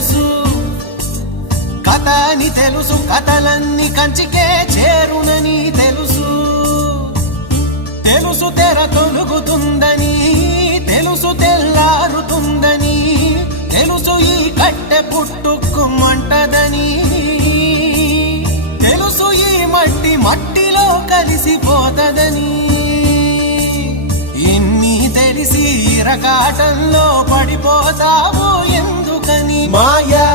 తెలుసు, కథ అని తెలుసు, కథలన్నీ కంచికే చేరునని తెలుసు. తెలుసు తెర తొలుగుతుందని, తెలుసు తెల్లారుతుందని, తెలుసు ఈ కట్టె పుట్టుకుమంటదని, తెలుసు ఈ మట్టి మట్టిలో కలిసిపోతదని. ఇన్ని తెలిసి ఇరకాటంలో పడిపోతావు ఎందుకని? మాయా